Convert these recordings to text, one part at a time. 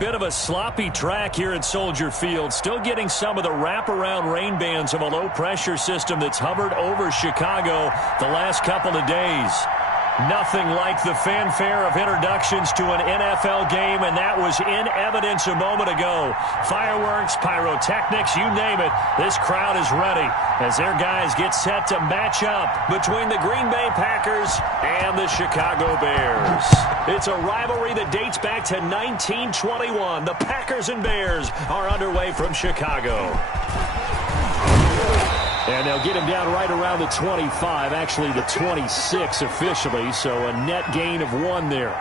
Bit of a sloppy track here at Soldier Field. Still getting some of the wraparound rain bands of a low-pressure system that's hovered over Chicago the last couple of days. Nothing like the fanfare of introductions to an NFL game, and that was in evidence a moment ago. Fireworks, pyrotechnics, you name it, this crowd is ready as their guys get set to match up between the Green Bay Packers and the Chicago Bears. It's a rivalry that dates back to 1921. The Packers and Bears are underway from Chicago. And they'll get him down right around the 25, actually the 26 officially, so a net gain of 1 there.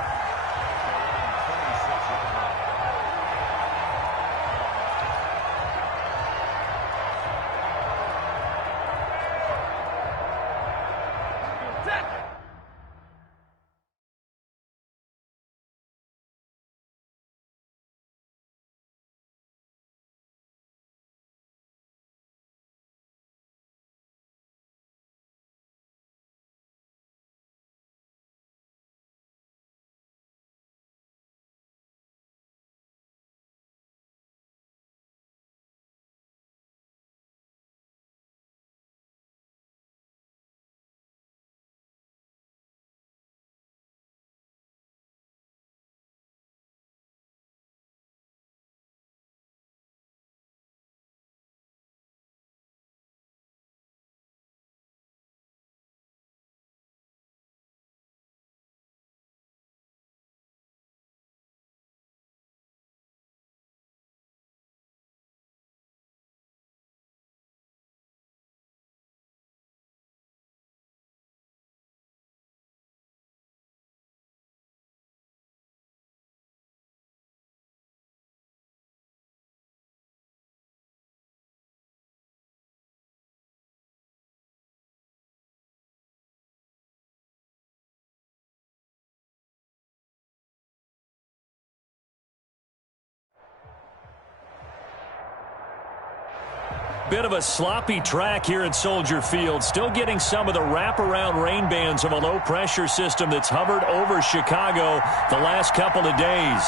Bit of a sloppy track here at Soldier Field. Still getting some of the wraparound rain bands of a low-pressure system that's hovered over Chicago the last couple of days.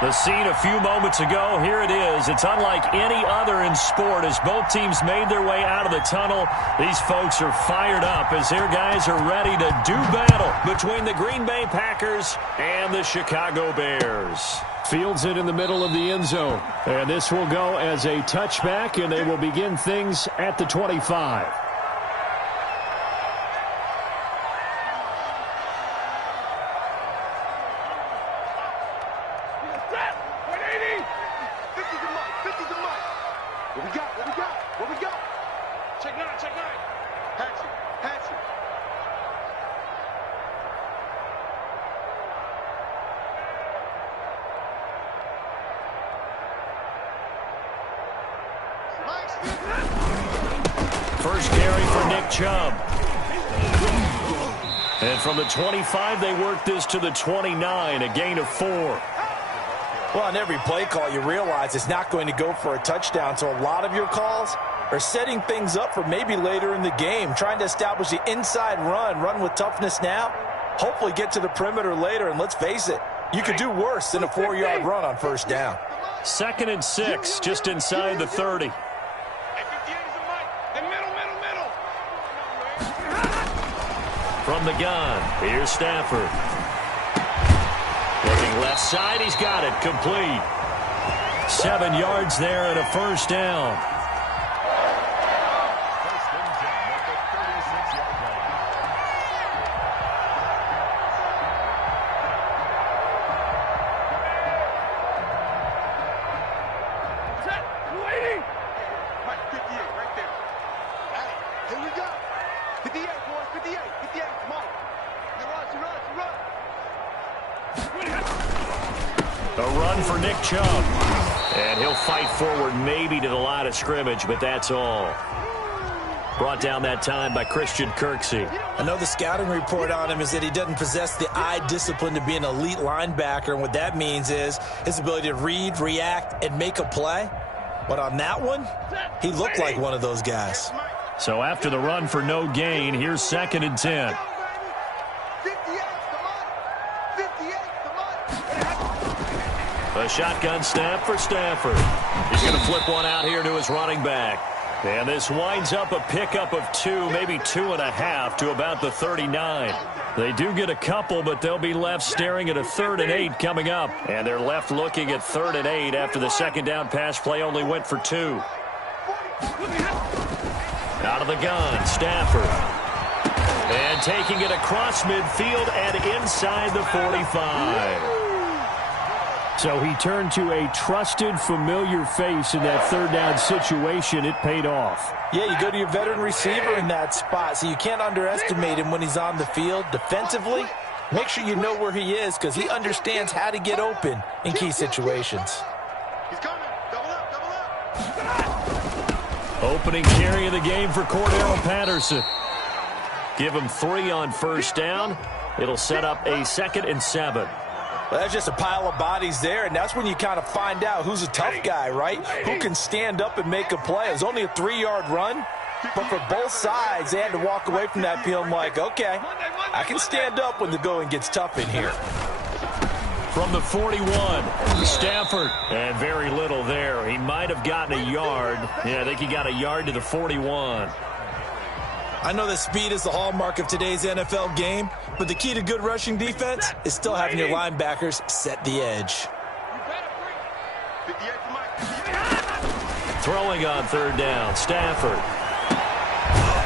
The scene a few moments ago, here it is. It's unlike any other in sport as both teams made their way out of the tunnel. These folks are fired up as their guys are ready to do battle between the Green Bay Packers and the Chicago Bears. Fields it in the middle of the end zone. And this will go as a touchback, and they will begin things at the 25. First carry for Nick Chubb. And from the 25, they work this to the 29, a gain of 4. Well, on every play call, you realize it's not going to go for a touchdown, so a lot of your calls are setting things up for maybe later in the game, trying to establish the inside run with toughness now, hopefully get to the perimeter later, and let's face it, you could do worse than a 4-yard run on first down. 2nd and 6, just inside the 30. From the gun, here's Stafford. Looking left side, he's got it, complete. 7 yards there and a first down. A run for Nick Chubb. And he'll fight forward maybe to the line of scrimmage, but that's all. Brought down that time by Christian Kirksey. I know the scouting report on him is that he doesn't possess the eye discipline to be an elite linebacker, and what that means is his ability to read, react, and make a play. But on that one, he looked like one of those guys. So after the run for no gain, here's 2nd and 10. A shotgun snap for Stafford. He's going to flip one out here to his running back. And this winds up a pickup of 2, maybe 2.5 to about the 39. They do get a couple, but they'll be left staring at a 3rd and 8 coming up. And they're left looking at 3rd and 8 after the second down pass play only went for 2. Out of the gun, Stafford. And taking it across midfield and inside the 45. So he turned to a trusted, familiar face in that 3rd down situation. It paid off. Yeah, you go to your veteran receiver in that spot, so you can't underestimate him when he's on the field. Defensively, make sure you know where he is because he understands how to get open in key situations. He's coming. Double up, double up. Opening carry of the game for Cordell Patterson. Give him 3 on first down. It'll set up a 2nd and 7. Well, that's just a pile of bodies there, and that's when you kind of find out who's a tough guy, right? Who can stand up and make a play. It was only a 3-yard run, but for both sides, they had to walk away from that feeling like, okay, I can stand up when the going gets tough in here. From the 41, Stafford, and very little there. He might have gotten a yard. Yeah, I think he got a yard to the 41. I know that speed is the hallmark of today's NFL game, but the key to good rushing defense is still having your linebackers set the edge. Throwing on 3rd down, Stafford.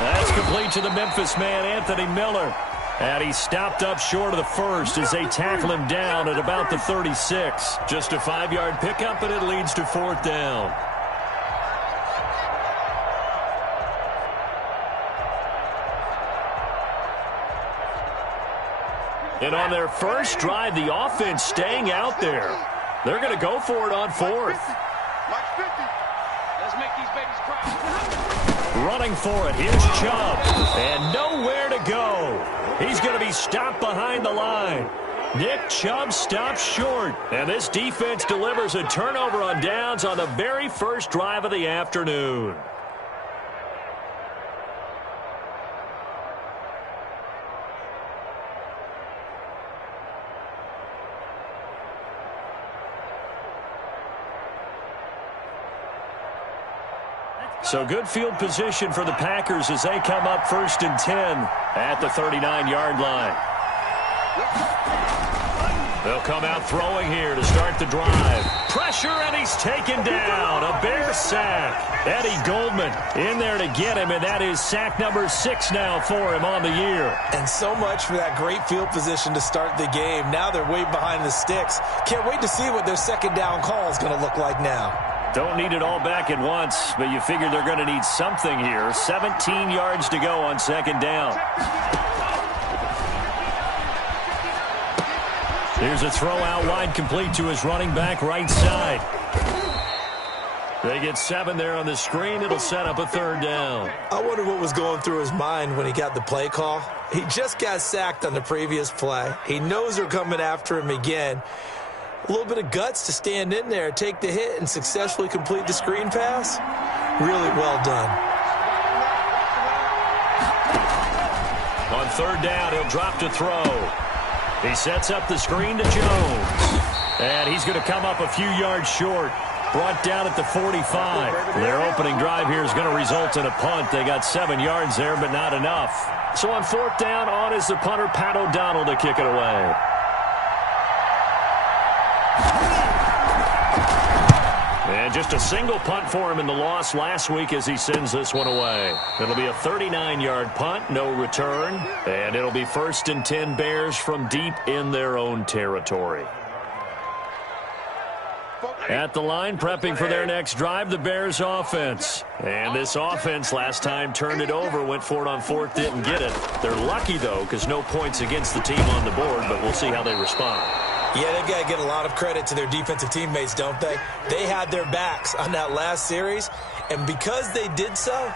That's complete to the Memphis man, Anthony Miller. And he stopped up short of the 1st as they tackle him down at about the 36. Just a 5-yard pickup, and it leads to 4th down. And on their first drive, the offense staying out there. They're going to go for it on 4th. Let's make these babies cry. Running for it. Here's Chubb. And nowhere to go. He's going to be stopped behind the line. Nick Chubb stops short. And this defense delivers a turnover on downs on the very first drive of the afternoon. So good field position for the Packers as they come up 1st and 10 at the 39-yard line. They'll come out throwing here to start the drive. Pressure, and he's taken down. A Bear sack. Eddie Goldman in there to get him, and that is sack number 6 now for him on the year. And so much for that great field position to start the game. Now they're way behind the sticks. Can't wait to see what their second down call is going to look like now. Don't need it all back at once, but you figure they're going to need something here. 17 yards to go on 2nd down. Here's a throw out wide, complete to his running back right side. They get 7 there on the screen. It'll set up a 3rd down. I wonder what was going through his mind when he got the play call. He just got sacked on the previous play. He knows they're coming after him again. A little bit of guts to stand in there, take the hit, and successfully complete the screen pass. Really well done. On 3rd down, he'll drop to throw. He sets up the screen to Jones. And he's going to come up a few yards short. Brought down at the 45. Their opening drive here is going to result in a punt. They got 7 yards there, but not enough. So on 4th down, on is the punter, Pat O'Donnell, to kick it away. And just a single punt for him in the loss last week as he sends this one away. It'll be a 39-yard punt, no return. And it'll be 1st and 10 Bears from deep in their own territory. At the line, prepping for their next drive, the Bears offense. And this offense last time turned it over, went for it on 4th, didn't get it. They're lucky, though, because no points against the team on the board, but we'll see how they respond. Yeah, they've got to get a lot of credit to their defensive teammates, don't they? They had their backs on that last series, and because they did so,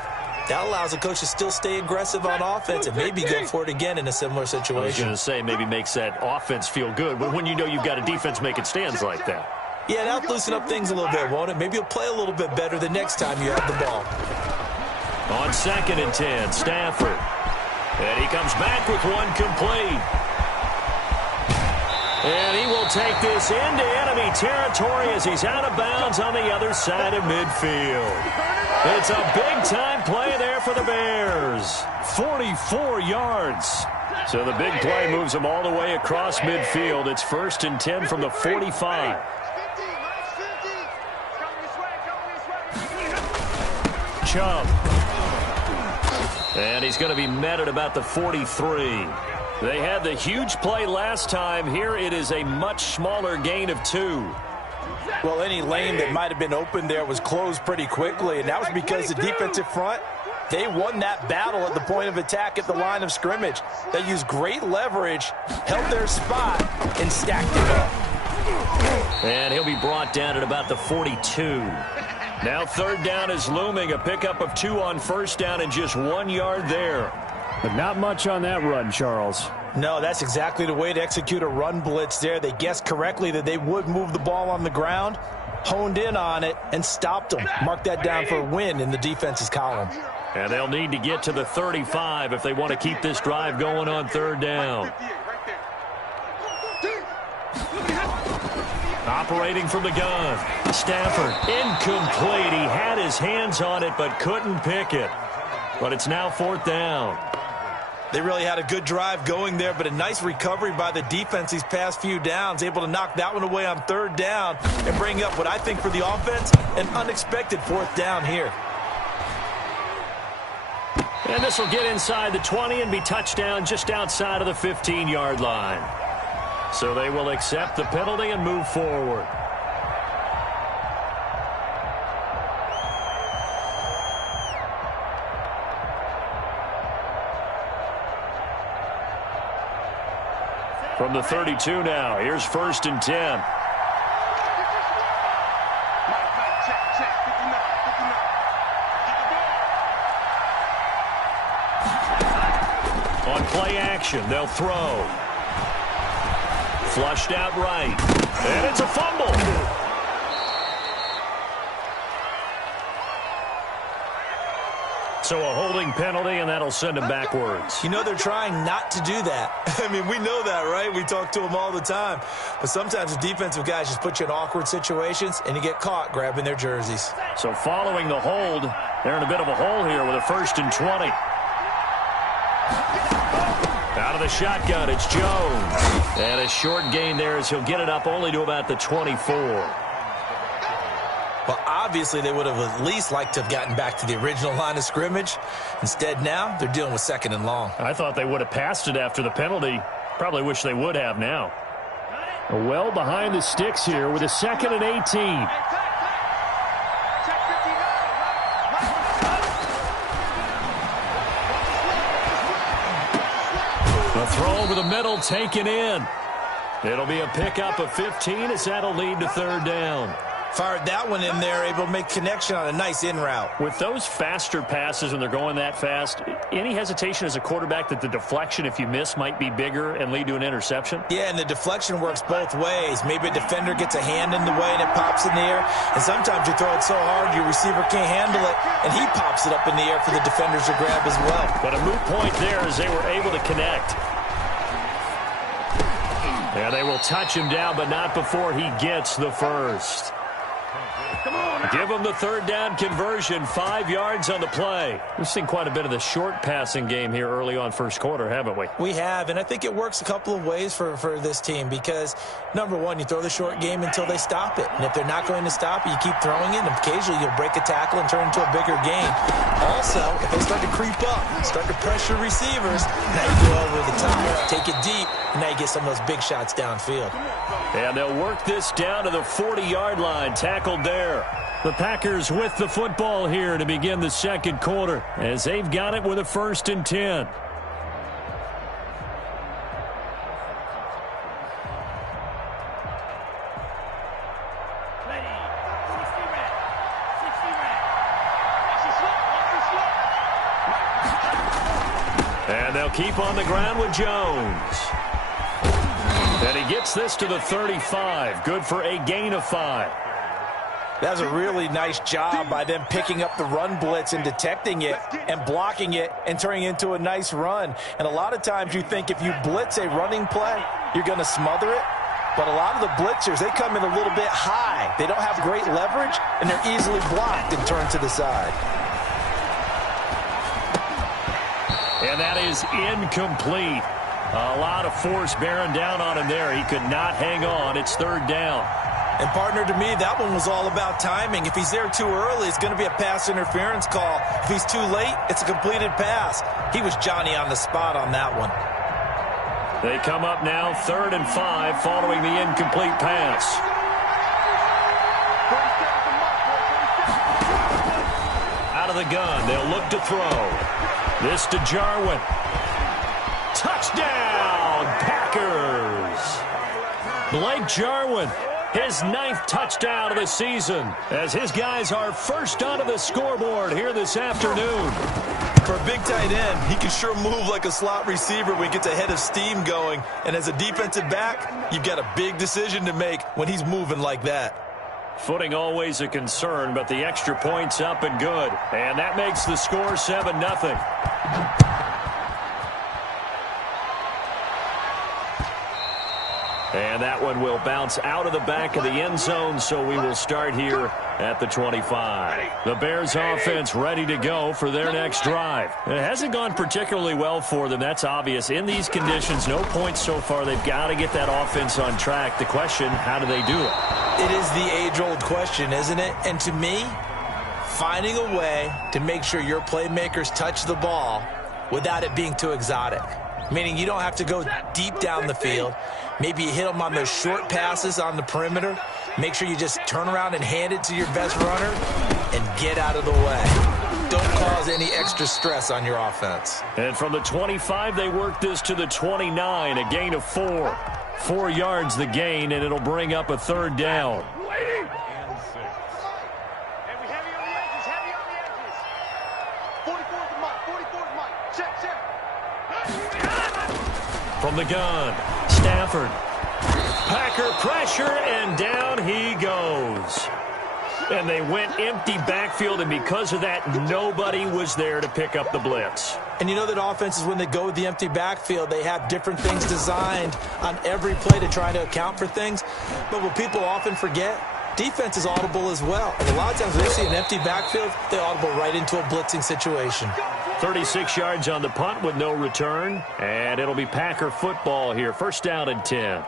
that allows the coach to still stay aggressive on offense and maybe go for it again in a similar situation. I was going to say, maybe makes that offense feel good, but when you know you've got a defense making stands like that. Yeah, that'll loosen up things a little bit, won't it? Maybe you'll play a little bit better the next time you have the ball. On 2nd and 10, Stafford. And he comes back with one complete. And he will take this into enemy territory as he's out of bounds on the other side of midfield. It's a big-time play there for the Bears. 44 yards. So the big play moves them all the way across midfield. It's 1st and 10 from the 45. Chubb. And he's going to be met at about the 43. They had the huge play last time. Here it is a much smaller gain of 2. Well, any lane that might have been open there was closed pretty quickly, and that was because the defensive front, they won that battle at the point of attack at the line of scrimmage. They used great leverage, held their spot, and stacked it up. And he'll be brought down at about the 42. Now 3rd down is looming, a pickup of 2 on 1st down and just 1 yard there. But not much on that run, Charles. No, that's exactly the way to execute a run blitz there. They guessed correctly that they would move the ball on the ground, honed in on it, and stopped them. Mark that down for a win in the defense's column. And they'll need to get to the 35 if they want to keep this drive going on 3rd down. Operating from the gun. Stafford, incomplete. He had his hands on it but couldn't pick it. But it's now 4th down. They really had a good drive going there, but a nice recovery by the defense these past few downs, able to knock that one away on 3rd down and bring up what I think for the offense, an unexpected 4th down here. And this will get inside the 20 and be touchdown just outside of the 15-yard line. So they will accept the penalty and move forward. From the 32 now, here's 1st and 10. On play action, they'll throw. Flushed out right. And it's a fumble. So a holding penalty, and that'll send him backwards. You know they're trying not to do that. I mean, we know that, right? We talk to them all the time. But sometimes the defensive guys just put you in awkward situations, and you get caught grabbing their jerseys. So following the hold, they're in a bit of a hole here with a 1st and 20. Out of the shotgun, it's Jones. And a short gain there as he'll get it up only to about the 24. Well, obviously, they would have at least liked to have gotten back to the original line of scrimmage. Instead, now they're dealing with 2nd and long. I thought they would have passed it after the penalty. Probably wish they would have now. Well behind the sticks here with a 2nd and 18. A throw over the middle taken in. It'll be a pickup of 15 as that'll lead to 3rd down. Fired that one in there, able to make connection on a nice in route. With those faster passes when they're going that fast, any hesitation as a quarterback that the deflection, if you miss, might be bigger and lead to an interception? Yeah, and the deflection works both ways. Maybe a defender gets a hand in the way and it pops in the air. And sometimes you throw it so hard your receiver can't handle it, and he pops it up in the air for the defenders to grab as well. But a moot point there as they were able to connect. Yeah, they will touch him down, but not before he gets the 1st. Give them the 3rd down conversion, 5 yards on the play. We've seen quite a bit of the short passing game here early on 1st quarter, haven't we? We have, and I think it works a couple of ways for this team because, number one, you throw the short game until they stop it. And if they're not going to stop it, you keep throwing it, and occasionally you'll break a tackle and turn into a bigger game. Also, if they start to creep up, start to pressure receivers, now you go over the top, take it deep, and now you get some of those big shots downfield. And they'll work this down to the 40-yard line, tackled there. The Packers with the football here to begin the 2nd quarter as they've got it with a 1st and 10. And they'll keep on the ground with Jones. And he gets this to the 35. Good for a gain of 5. That was a really nice job by them picking up the run blitz and detecting it and blocking it and turning it into a nice run. And a lot of times you think if you blitz a running play, you're going to smother it. But a lot of the blitzers, they come in a little bit high. They don't have great leverage, and they're easily blocked and turned to the side. And that is incomplete. A lot of force bearing down on him there. He could not hang on. It's third down. And, partner, to me, that one was all about timing. If he's there too early, it's going to be a pass interference call. If he's too late, it's a completed pass. He was Johnny on the spot on that one. They come up now 3rd and 5 following the incomplete pass. Out of the gun. They'll look to throw. This to Jarwin. Touchdown, Packers. Blake Jarwin, his 9th touchdown of the season, as his guys are first onto the scoreboard here this afternoon. For a big tight end, he can sure move like a slot receiver when he gets a head of steam going. And as a defensive back, you've got a big decision to make when he's moving like that. Footing always a concern, but the extra point's up and good. And that makes the score 7-0. And that one will bounce out of the back of the end zone, so we will start here at the 25. The Bears offense ready to go for their next drive. It hasn't gone particularly well for them, that's obvious. In these conditions, no points so far. They've got to get that offense on track. The question, how do they do it? It is the age-old question, isn't it? And to me, finding a way to make sure your playmakers touch the ball without it being too exotic. Meaning you don't have to go deep down the field. Maybe you hit them on those short passes on the perimeter. Make sure you just turn around and hand it to your best runner and get out of the way. Don't cause any extra stress on your offense. And from the 25, they work this to the 29, a gain of 4. 4 yards the gain, and it'll bring up a 3rd down. From the gun, Stafford. Packer pressure, and down he goes. And they went empty backfield, and because of that, nobody was there to pick up the blitz. And you know that offenses, when they go with the empty backfield, they have different things designed on every play to try to account for things. But what people often forget, defense is audible as well. And a lot of times when they see an empty backfield, they audible right into a blitzing situation. 36 yards on the punt with no return. And it'll be Packer football here. 1st down and 10.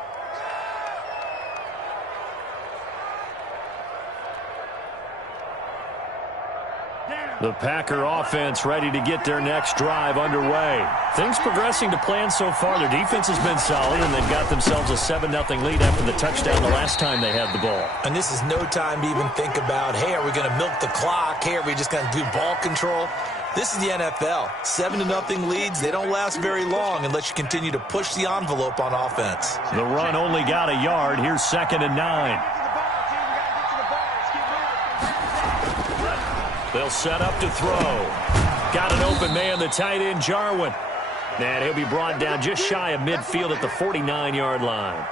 The Packer offense ready to get their next drive underway. Things progressing to plan so far. Their defense has been solid, and they've got themselves a 7-0 lead after the touchdown the last time they had the ball. And this is no time to even think about, hey, are we going to milk the clock? Hey, are we just going to do ball control? This is the NFL. 7-0 leads, they don't last very long unless you continue to push the envelope on offense. The run only got a yard. Here's 2nd and 9. They'll set up to throw. Got an open man, the tight end, Jarwin. And he'll be brought down just shy of midfield at the 49-yard line.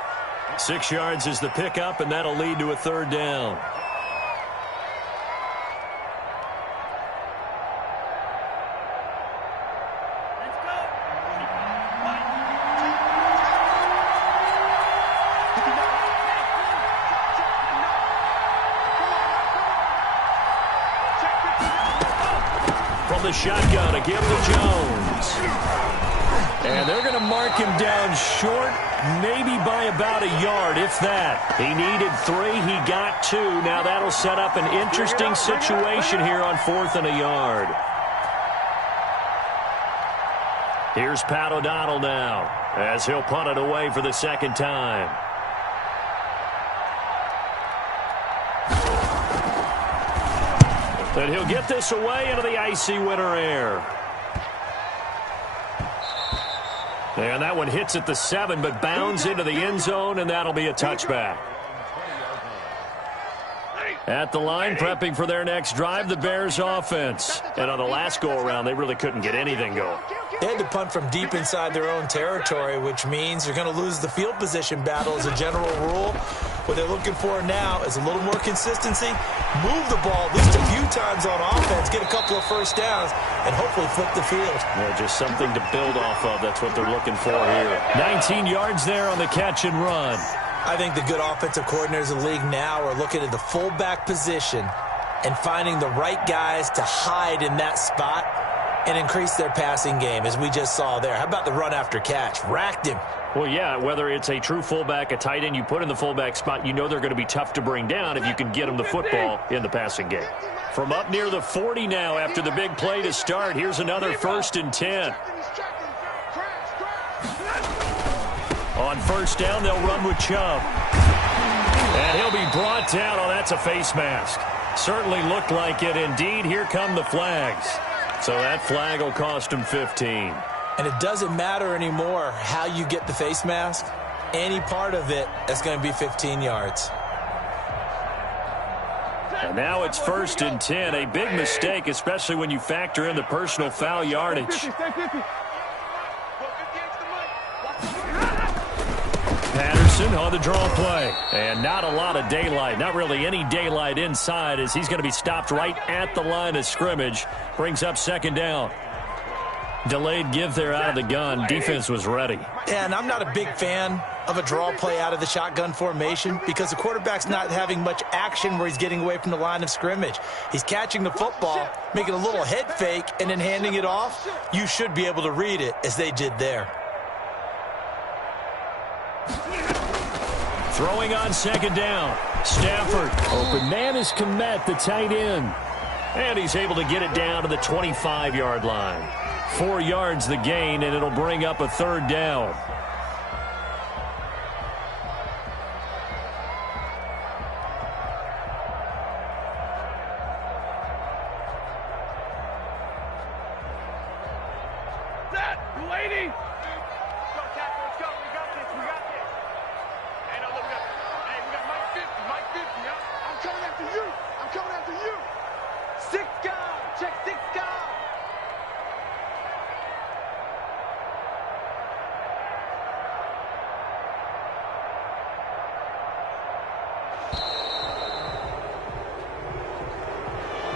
6 yards is the pickup, and that'll lead to a 3rd down. The shotgun to give to Jones. And they're going to mark him down short, maybe by about a yard, if that. He needed 3. He got 2. Now that'll set up an interesting situation here on 4th and a yard. Here's Pat O'Donnell now, as he'll punt it away for the 2nd time. And he'll get this away into the icy winter air. And that one hits at the 7, but bounds into the end zone, and that'll be a touchback. At the line, prepping for their next drive, the Bears offense. And on the last go-around, they really couldn't get anything going. They had to punt from deep inside their own territory, which means they're going to lose the field position battle as a general rule. What they're looking for now is a little more consistency, move the ball at least a few times on offense, get a couple of first downs, and hopefully flip the field. Yeah, just something to build off of. That's what they're looking for here. 19 yards there on the catch and run. I think the good offensive coordinators in the league now are looking at the fullback position and finding the right guys to hide in that spot and increase their passing game, as we just saw there. How about the run after catch? Racked him. Well, yeah, whether it's a true fullback, a tight end you put in the fullback spot, you know they're going to be tough to bring down if you can get them the football in the passing game. From up near the 40 now after the big play to start, here's another 1st and 10. On 1st down, they'll run with Chubb. And he'll be brought down. Oh, that's a face mask. Certainly looked like it. Indeed, here come the flags. So that flag will cost him 15. And it doesn't matter anymore how you get the face mask. Any part of it, that's going to be 15 yards. And now it's 1st and 10. A big mistake, especially when you factor in the personal foul yardage. Patterson on the draw play. And not a lot of daylight. Not really any daylight inside, as he's going to be stopped right at the line of scrimmage. Brings up 2nd down. Delayed give there out of the gun. Defense was ready. Yeah, and I'm not a big fan of a draw play out of the shotgun formation because the quarterback's not having much action where he's getting away from the line of scrimmage. He's catching the football, making a little head fake, and then handing it off. You should be able to read it as they did there. Throwing on 2nd down. Stafford. Open man is Kmet, the tight end. And he's able to get it down to the 25-yard line. 4 yards the gain, and it'll bring up a 3rd down. Lady! Go, Tackle, let's go. We got this. We got this. Hey, no, look, hey, we got Mike 50. Mike 50, yeah? I'm coming after you. I'm coming after you. 6 guard. Check 6 guard.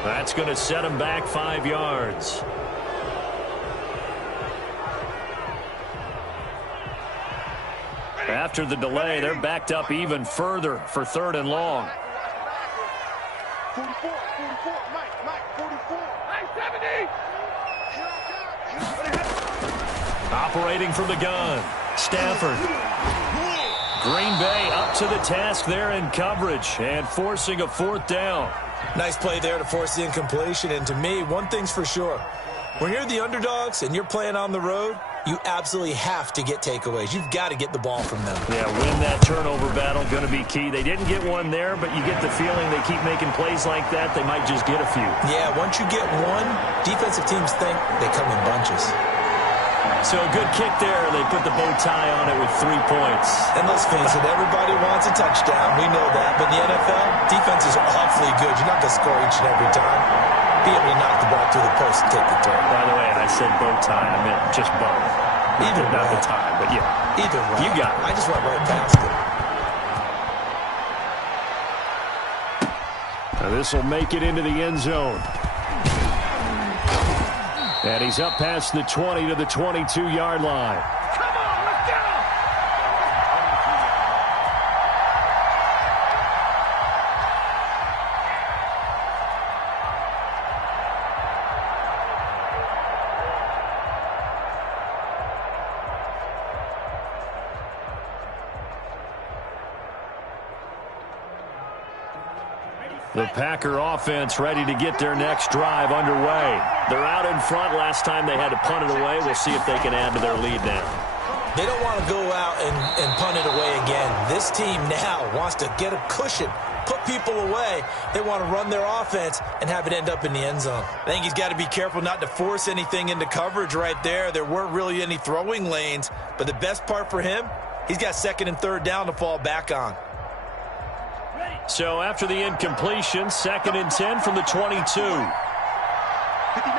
That's going to set him back 5 yards. After the delay, they're backed up even further for 3rd and long. 44, Mike, 44. Hey, 70. Operating from the gun. Stafford. Green Bay up to the task there in coverage and forcing a 4th down. Nice play there to force the incompletion. And to me, one thing's for sure. When you're the underdogs and you're playing on the road, you absolutely have to get takeaways. You've got to get the ball from them. Yeah, win that turnover battle, going to be key. They didn't get one there, but you get the feeling they keep making plays like that, they might just get a few. Yeah, once you get one, defensive teams think they come in bunches. So a good kick there. They put the bow tie on it with 3 points. And let's face it, everybody wants a touchdown. We know that. But in the NFL, defense is awfully good. You're not going to score each and every time. Be able to knock the ball through the post and take the turn. By the way, I said bow tie. I meant just bow. Either way. Not the tie, but yeah. Either way. You got it. I just went right past it. Now this will make it into the end zone. And he's up past the 20 to the 22-yard line. Come on, let's go! The Packer offense ready to get their next drive underway. They're out in front. Last time they had to punt it away. We'll see if they can add to their lead now. They don't want to go out and punt it away again. This team now wants to get a cushion, put people away. They want to run their offense and have it end up in the end zone. I think he's got to be careful not to force anything into coverage right there. There weren't really any throwing lanes, but the best part for him, he's got 2nd and 3rd down to fall back on. So after the incompletion, 2nd and 10 from the 22. 59 mark, 59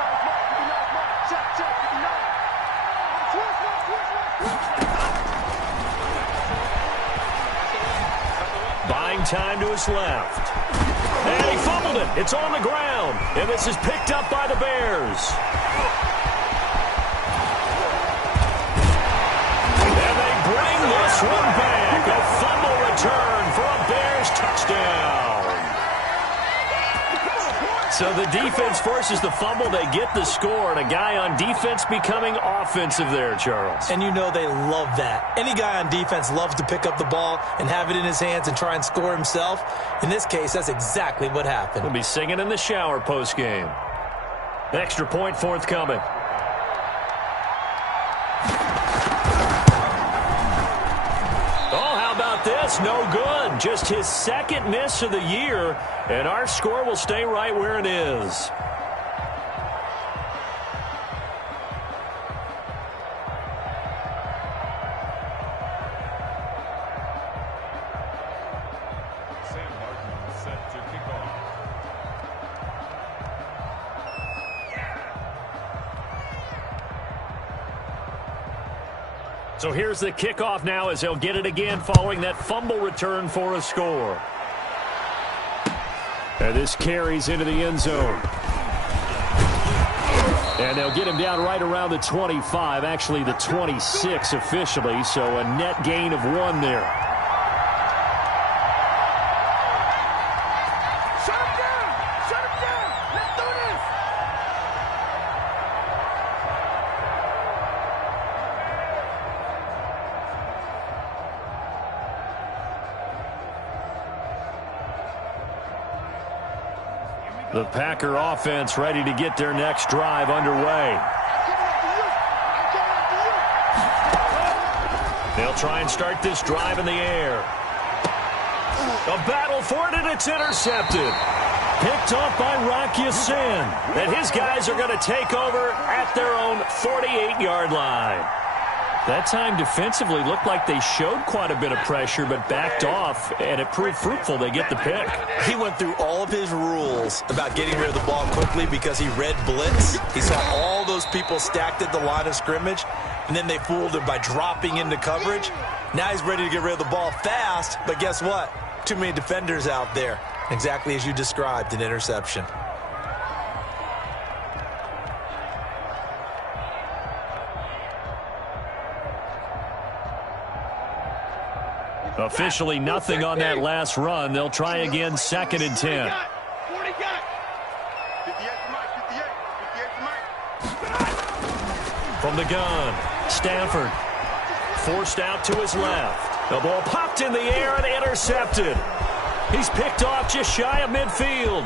mark. Check, 59. Buying time to his left. And he fumbled it. It's on the ground. And this is picked up by the Bears. And they bring this one back. A fumble return for a Bears touchdown. So the defense forces the fumble. They get the score, and a guy on defense becoming offensive there, Charles. And you know they love that. Any guy on defense loves to pick up the ball and have it in his hands and try and score himself. In this case, that's exactly what happened. We'll be singing in the shower postgame. Extra point forthcoming. This no good. Just his second miss of the year, and our score will stay right where it is. So here's the kickoff now as they'll get it again following that fumble return for a score. And this carries into the end zone. And they'll get him down right around the 25, actually the 26 officially, so a net gain of 1 there. Shut him down! Shut him down! Let's do this! The Packer offense ready to get their next drive underway. They'll try and start this drive in the air. A battle for it, and it's intercepted. Picked off by Rocky Sin. And his guys are going to take over at their own 48-yard line. That time defensively looked like they showed quite a bit of pressure but backed off, and it proved fruitful. They get the pick. He went through all of his rules about getting rid of the ball quickly because he read blitz. He saw all those people stacked at the line of scrimmage, and then they fooled him by dropping into coverage. Now he's ready to get rid of the ball fast, but guess what? Too many defenders out there. Exactly as you described, an interception. Officially nothing on that last run. They'll try again, 2nd and 10. 40 got. 58 to Mike, 58 to Mike. From the gun, Stafford forced out to his left. The ball popped in the air and intercepted. He's picked off just shy of midfield.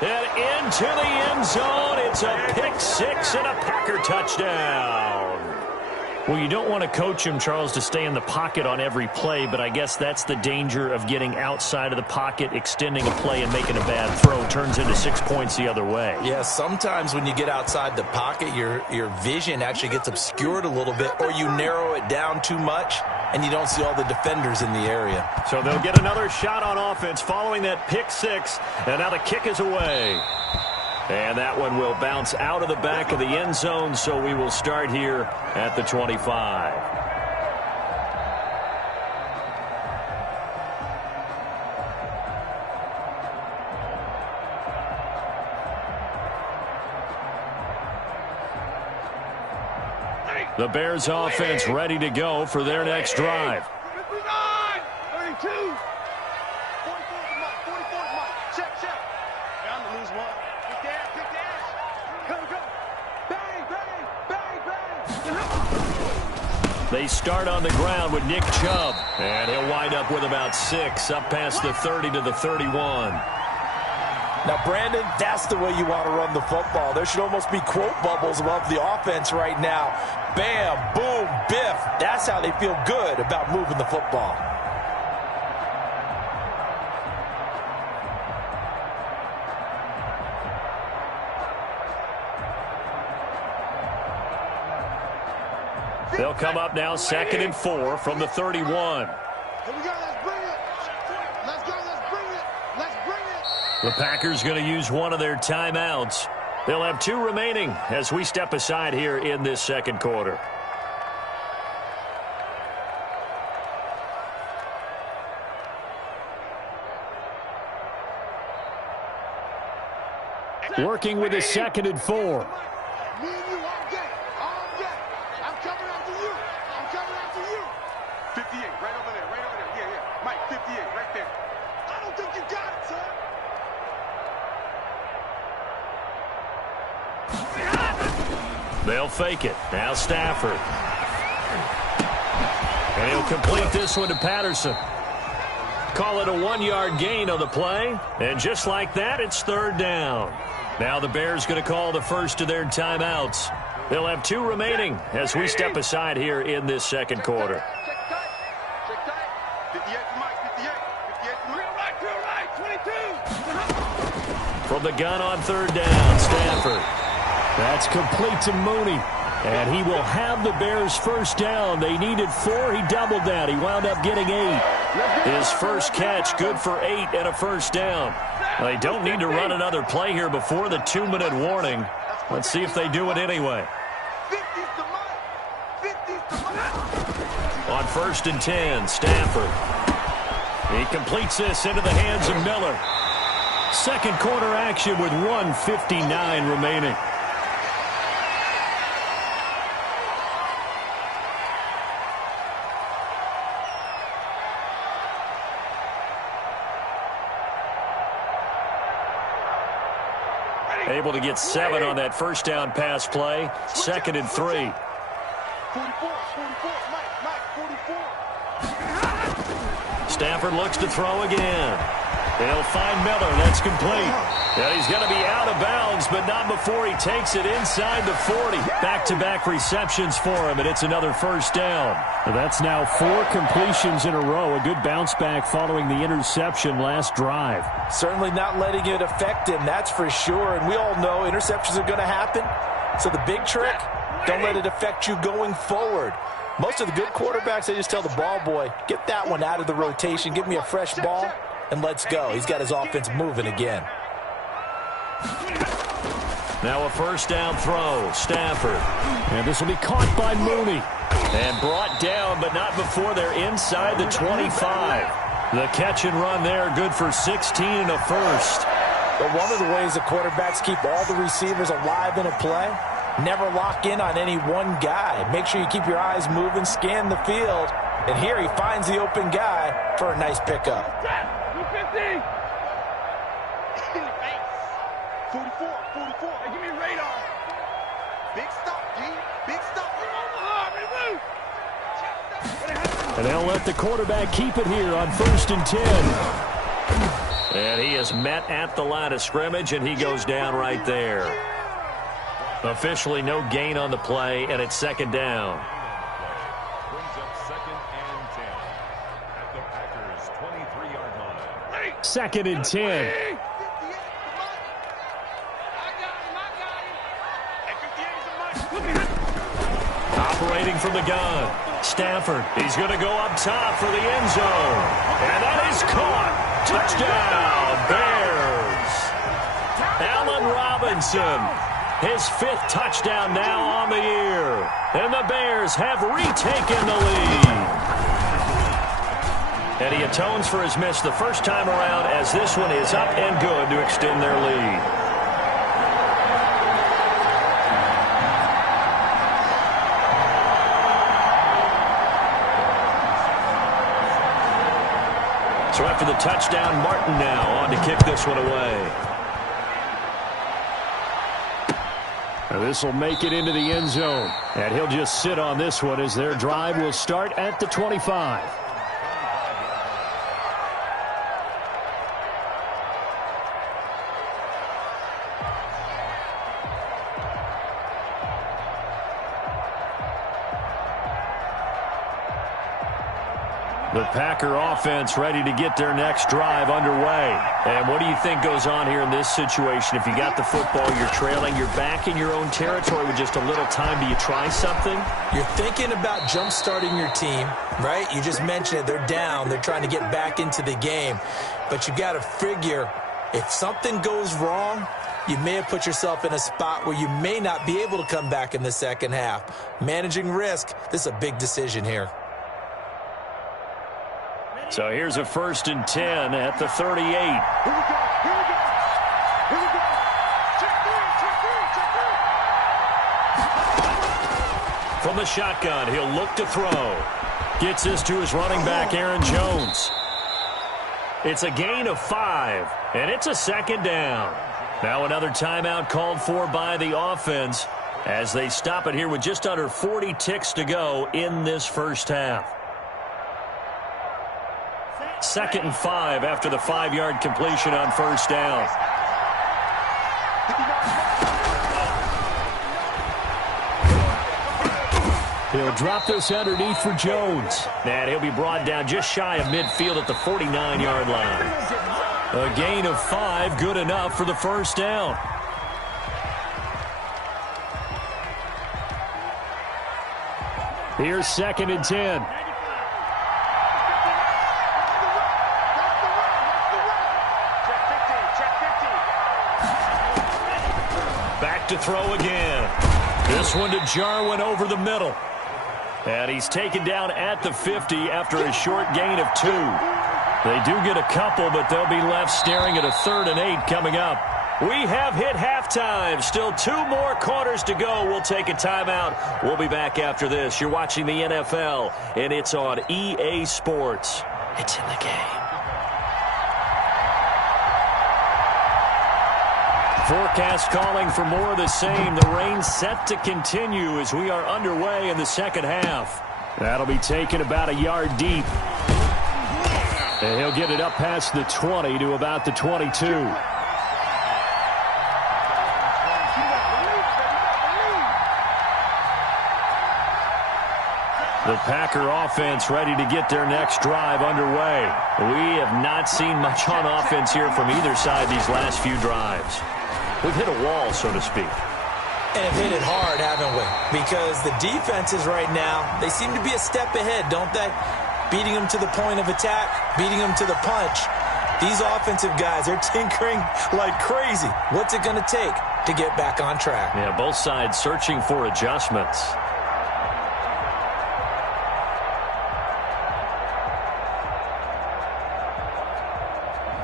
And into the end zone. It's a pick 6 and a Packer touchdown. Well, you don't want to coach him, Charles, to stay in the pocket on every play, but I guess that's the danger of getting outside of the pocket, extending a play and making a bad throw. Turns into 6 points the other way. Yeah, sometimes when you get outside the pocket, your vision actually gets obscured a little bit, or you narrow it down too much, and you don't see all the defenders in the area. So they'll get another shot on offense following that pick 6, and now the kick is away. And that one will bounce out of the back of the end zone, so we will start here at the 25. The Bears offense ready to go for their next drive. 32. 44 to Mike, 44 to Mike. Check. Down to lose one. Pick dash. Go. Bang, bang, bang, bang. They start on the ground with Nick Chubb, and he'll wind up with about 6, up past the 30 to the 31. Now, Brandon, that's the way you want to run the football. There should almost be quote bubbles above the offense right now. Bam, boom, biff. That's how they feel good about moving the football. They'll come up now 2nd and 4 from the 31. Here we go, let's bring it. Let's go, let's bring it. Let's bring it. The Packers going to use one of their timeouts. They'll have 2 remaining as we step aside here in this second quarter. Working with a 2nd and 4. Me and you all day. I'm coming after you. 58, right over there. Yeah. Mike, They'll fake it. Now Stafford. And he'll complete this one to Patterson. Call it a 1-yard gain on the play. And just like that, it's third down. Now the Bears going to call the first of their timeouts. They'll have 2 remaining as we step aside here in this second quarter. From the gun on third down, Stafford. That's complete to Mooney. And he will have the Bears first down. They needed 4. He doubled that. He wound up getting 8. His first catch, good for 8 and a first down. They don't need to run another play here before the 2-minute warning. Let's see if they do it anyway. On first and 10, Stafford. He completes this into the hands of Miller. Second quarter action with 1:59 remaining. Able to get 7 on that first down pass play. Second and 3. 44, Mike, 44. Stafford looks to throw again. He'll find Miller. That's complete. And he's going to be out of bounds, but not before he takes it inside the 40. Back-to-back receptions for him, and it's another first down. Well, that's now 4 completions in a row. A good bounce back following the interception last drive. Certainly not letting it affect him, that's for sure. And we all know interceptions are going to happen. So the big trick, don't let it affect you going forward. Most of the good quarterbacks, they just tell the ball boy, get that one out of the rotation, give me a fresh ball, and let's go. He's got his offense moving again. Now a first down throw, Stafford. And this will be caught by Mooney. And brought down, but not before they're inside the 25. The catch and run there, good for 16 and a first. But one of the ways the quarterbacks keep all the receivers alive in a play, never lock in on any one guy. Make sure you keep your eyes moving, scan the field. And here he finds the open guy for a nice pickup. 250. 44. Hey, give me radar. Big stop, G. Big stop. And they'll let the quarterback keep it here on first and 10. And he is met at the line of scrimmage, and he goes down right there. Officially no gain on the play, and it's second down. Brings up second and 10 at the Packers' 23-yard line. Second and 10. Operating from the gun. Stafford, he's going to go up top for the end zone. And that is caught. Touchdown, Bears. Allen Robinson, his 5th touchdown now on the year. And the Bears have retaken the lead. And he atones for his miss the first time around as this one is up and good to extend their lead. So after the touchdown, Martin now on to kick this one away. This will make it into the end zone. And he'll just sit on this one as their drive will start at the 25. The Packer offense ready to get their next drive underway. And what do you think goes on here in this situation? If you got the football, you're trailing, you're back in your own territory with just a little time. Do you try something? You're thinking about jump-starting your team, right? You just mentioned it. They're down. They're trying to get back into the game. But you got to figure, if something goes wrong, you may have put yourself in a spot where you may not be able to come back in the second half. Managing risk, this is a big decision here. So here's a first and 10 at the 38. Here we go. Check 3. From the shotgun, he'll look to throw. Gets this to his running back, Aaron Jones. It's a gain of 5, and it's a second down. Now another timeout called for by the offense. as they stop it here with just under 40 ticks to go in this first half. 2nd and 5 after the 5-yard completion on first down. He'll drop this underneath for Jones. And he'll be brought down just shy of midfield at the 49-yard line. A gain of 5, good enough for the first down. Here's 2nd and 10. Back to throw again. This one to Jarwin over the middle. And he's taken down at the 50 after a short gain of 2. They do get a couple, but they'll be left staring at a 3rd and 8 coming up. We have hit halftime. Still 2 more quarters to go. We'll take a timeout. We'll be back after this. You're watching the NFL, and it's on EA Sports. It's in the game. Forecast calling for more of the same. The rain set to continue as we are underway in the second half. That'll be taken about a yard deep. And he'll get it up past the 20 to about the 22. The Packer offense ready to get their next drive underway. We have not seen much on offense here from either side these last few drives. We've hit a wall, so to speak. And have hit it hard, haven't we? Because the defenses right now, they seem to be a step ahead, don't they? Beating them to the point of attack, beating them to the punch. These offensive guys are tinkering like crazy. What's it going to take to get back on track? Yeah, both sides searching for adjustments.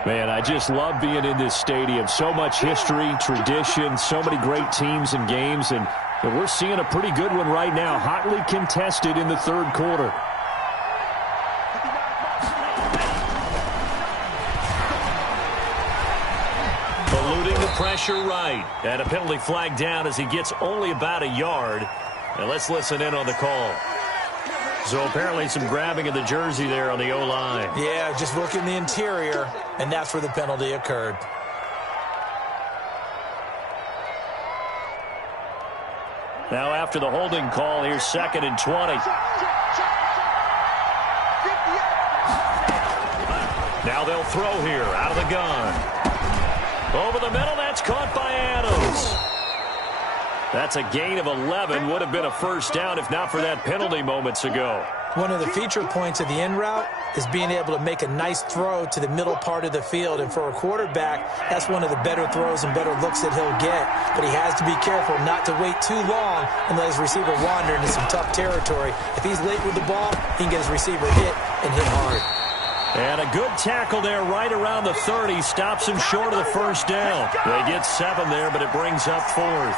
Man, I just love being in this stadium. So much history, tradition, so many great teams and games, and we're seeing a pretty good one right now, hotly contested in the third quarter. Eluding the pressure right, and a penalty flag down as he gets only about a yard. And let's listen in on the call. So apparently some grabbing of the jersey there on the O-line. Yeah, just look in the interior, and that's where the penalty occurred. Now after the holding call, here's 2nd and 20. Now they'll throw here out of the gun. Over the middle, that's caught by Adams. That's a gain of 11. Would have been a first down if not for that penalty moments ago. One of the feature points of the in route is being able to make a nice throw to the middle part of the field. And for a quarterback, that's one of the better throws and better looks that he'll get. But he has to be careful not to wait too long and let his receiver wander into some tough territory. If he's late with the ball, he can get his receiver hit and hit hard. And a good tackle there right around the 30. Stops him short of the first down. They get 7 there, but it brings up 4th.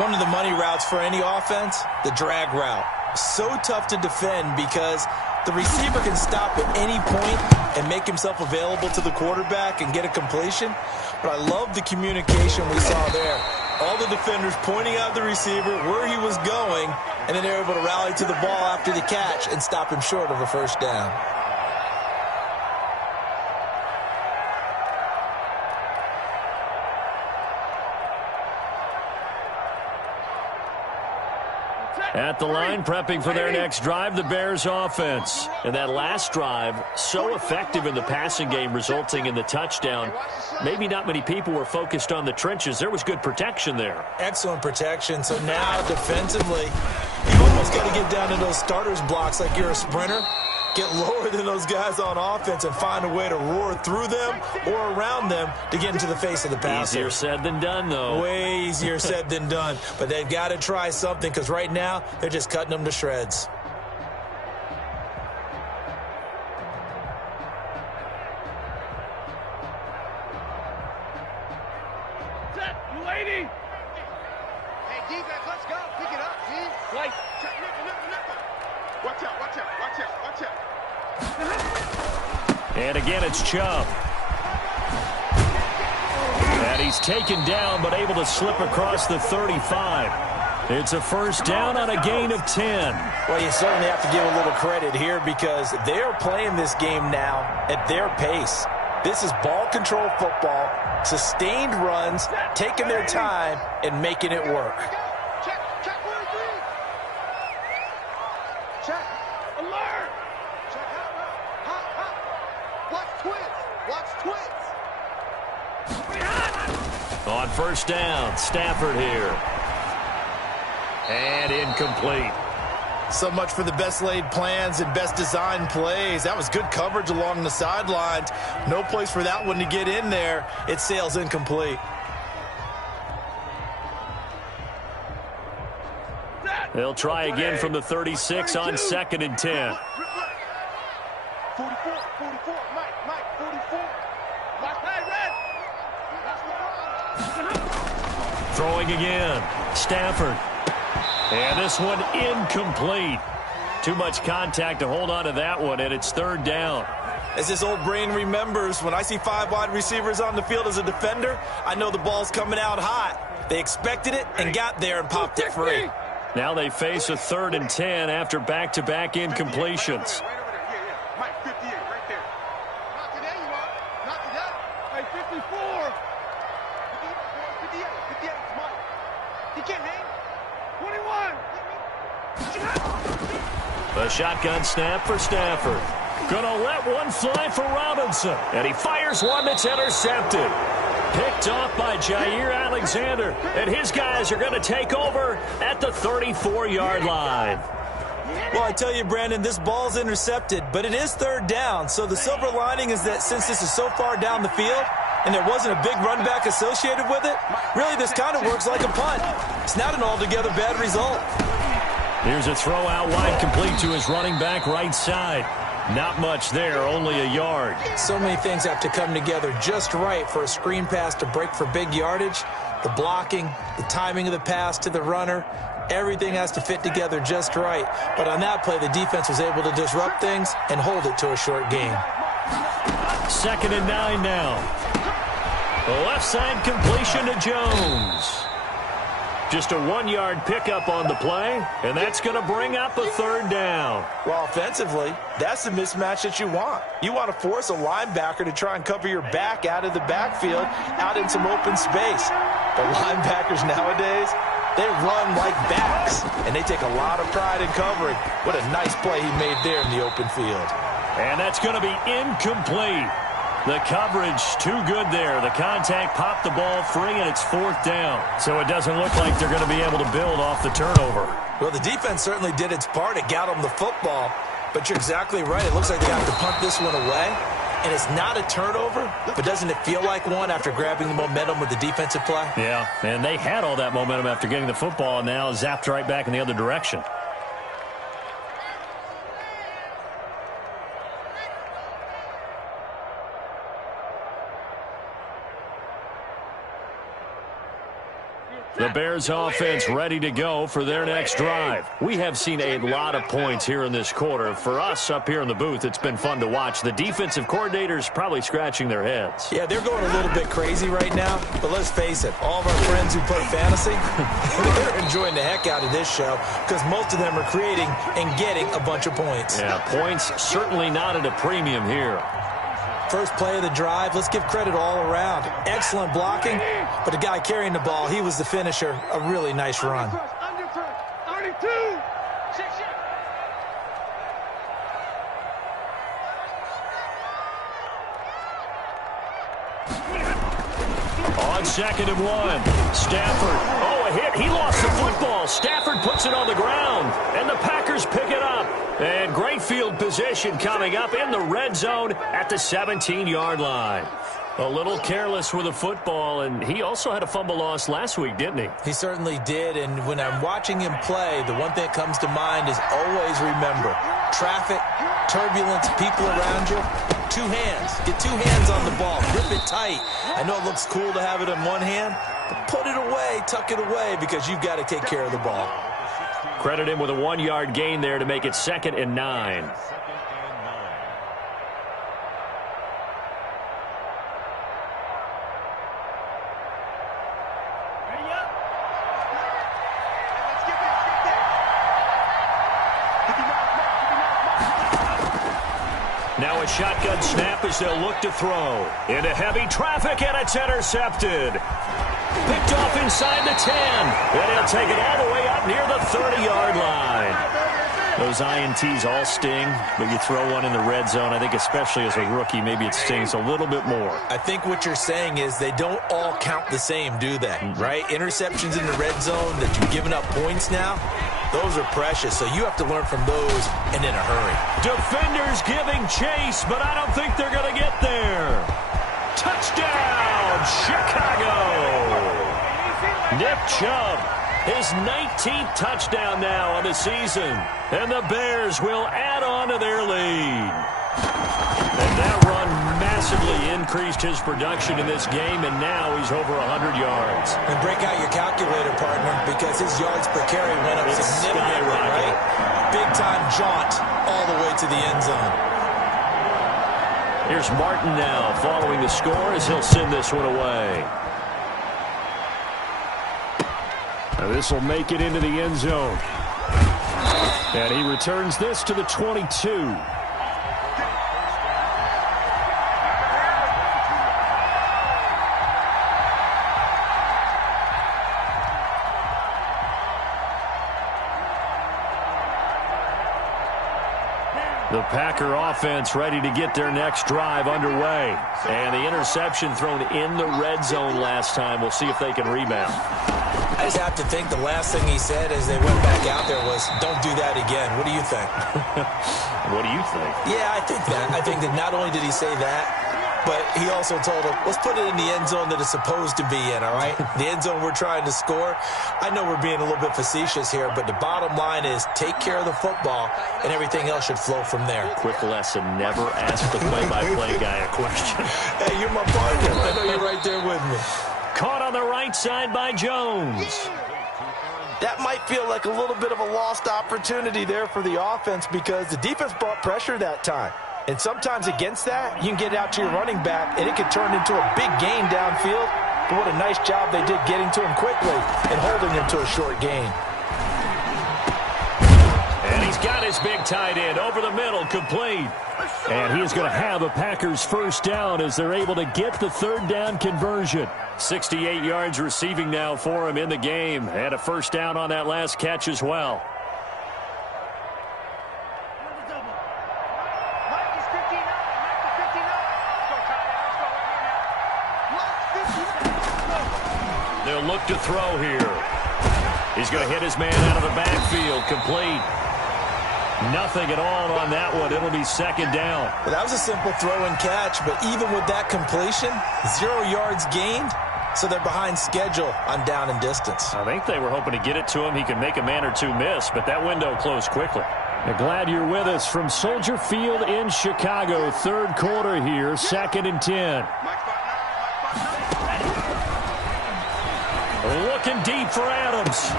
One of the money routes for any offense, the drag route. So tough to defend because the receiver can stop at any point and make himself available to the quarterback and get a completion. But I love the communication we saw there. All the defenders pointing out the receiver, where he was going, and then they're able to rally to the ball after the catch and stop him short of a first down. At the line, prepping for their next drive, the Bears offense. And that last drive, so effective in the passing game, resulting in the touchdown. Maybe not many people were focused on the trenches. There was good protection there. Excellent protection. So now, defensively, you almost got to get down to those starters blocks like you're a sprinter. Get lower than those guys on offense and find a way to roar through them or around them to get into the face of the passer. Easier said than done, though. Way easier said than done. But they've got to try something because right now they're just cutting them to shreds. Set, you lady. Hey, defense, let's go. Pick it up, D. Like, watch out, watch out, watch out, watch out. And again, it's Chubb. And he's taken down, but able to slip across the 35. It's a first down on a gain of 10. Well, you certainly have to give a little credit here because they're playing this game now at their pace. This is ball control football, sustained runs, taking their time, and making it work. Check 1, 3. Check. Alert. Check hop. Watch twins. On first down, Stafford here. And incomplete. So much for the best laid plans and best designed plays. That was good coverage along the sidelines. No place for that one to get in there. It sails incomplete. They'll try again from the 36 on 2nd and 10. 44, Mike, 44. Last play, red. Throwing again, Stafford. And this one incomplete. Too much contact to hold on to that one, and it's 3rd down. As this old brain remembers, when I see 5 wide receivers on the field as a defender, I know the ball's coming out hot. They expected it and got there and popped it free. Now they face a 3rd and 10 after back-to-back incompletions. Mike, 58, right there. Not today, you are. Not today. Hey, 54. 58, it's Mike. He can't hang. 21. The shotgun snap for Stafford. Gonna let one fly for Robinson. And he fires one that's intercepted. Picked off by Jair Alexander. And his guys are going to take over at the 34-yard line. Well, I tell you, Brandon, this ball's intercepted, but it is 3rd down. So the silver lining is that since this is so far down the field and there wasn't a big run back associated with it, really this kind of works like a punt. It's not an altogether bad result. Here's a throw out wide, complete to his running back right side. Not much there, only a yard. So many things have to come together just right for a screen pass to break for big yardage. The blocking, the timing of the pass to the runner, everything has to fit together just right. But on that play, the defense was able to disrupt things and hold it to a short gain. 2nd and 9 now. The left side completion to Jones. Just a 1-yard pickup on the play, and that's going to bring up a 3rd down. Well, offensively, that's the mismatch that you want. You want to force a linebacker to try and cover your back out of the backfield, out in some open space. But linebackers nowadays, they run like backs, and they take a lot of pride in covering. What a nice play he made there in the open field. And that's going to be incomplete. The coverage too good there. The contact popped the ball free, and it's 4th down. So it doesn't look like they're going to be able to build off the turnover. Well, the defense certainly did its part. It got them the football. But you're exactly right. It looks like they have to punt this one away. And it's not a turnover, but doesn't it feel like one after grabbing the momentum with the defensive play? Yeah, and they had all that momentum after getting the football, and now zapped right back in the other direction. The Bears offense ready to go for their next drive. We have seen a lot of points here in this quarter. For us up here in the booth, it's been fun to watch. The defensive coordinators probably scratching their heads. Yeah, they're going a little bit crazy right now, but let's face it, all of our friends who play fantasy, they're enjoying the heck out of this show because most of them are creating and getting a bunch of points. Yeah, points certainly not at a premium here. First play of the drive, let's give credit all around. Excellent blocking, but the guy carrying the ball, he was the finisher. A really nice run. Under 32. On 2nd and 1, Stafford. Oh, a hit. He lost the football. Stafford puts it on the ground, and the Packers pick it up. And great field position coming up in the red zone at the 17-yard line. A little careless with the football, and he also had a fumble loss last week, didn't he? He certainly did, and when I'm watching him play, the one thing that comes to mind is always remember, traffic, turbulence, people around you, 2 hands. Get 2 hands on the ball. Grip it tight. I know it looks cool to have it in one hand, but put it away, tuck it away, because you've got to take care of the ball. Credit him with a 1-yard gain there to make it 2nd and 9. Now a shotgun snap as they'll look to throw. Into heavy traffic, and it's intercepted. Picked off inside the 10. And he'll take it all the way up near the 30-yard line. Those INTs all sting, but you throw one in the red zone, I think especially as a rookie, maybe it stings a little bit more. I think what you're saying is they don't all count the same, do they? Right? Interceptions in the red zone that you've given up points now, those are precious. So you have to learn from those and in a hurry. Defenders giving chase, but I don't think they're going to get there. Touchdown, Chicago! Nick Chubb, his 19th touchdown now on the season. And the Bears will add on to their lead. And that run massively increased his production in this game, and now he's over 100 yards. And break out your calculator, partner, because his yards per carry went up significantly, right? Big-time jaunt all the way to the end zone. Here's Martin now following the score as he'll send this one away. Now this will make it into the end zone. And he returns this to the 22. The Packer offense ready to get their next drive underway. And the interception thrown in the red zone last time. We'll see if they can rebound. I just have to think the last thing he said as they went back out there was, don't do that again. What do you think? What do you think? Yeah, I think that. I think that not only did he say that, but he also told him, let's put it in the end zone that it's supposed to be in, all right? The end zone we're trying to score. I know we're being a little bit facetious here, but the bottom line is take care of the football, and everything else should flow from there. Quick lesson, never ask the play-by-play guy a question. Hey, you're my partner. I know you're right there with me. Caught on the right side by Jones. That might feel like a little bit of a lost opportunity there for the offense because the defense brought pressure that time. And sometimes against that, you can get out to your running back, and it could turn into a big gain downfield. But what a nice job they did getting to him quickly and holding him to a short gain. And he's got his big tight end over the middle, complete. And he is going to have a Packers first down as they're able to get the third down conversion. 68 yards receiving now for him in the game. And a first down on that last catch as well. They'll look to throw here. He's going to hit his man out of the backfield, complete. Nothing at all on that one. It'll be second down. Well, that was a simple throw and catch, but even with that completion, 0 yards gained, so they're behind schedule on down and distance. I think they were hoping to get it to him. He could make a man or two miss, but that window closed quickly. Glad you're with us from Soldier Field in Chicago. Third quarter here, 2nd and 10. Looking deep for Adams.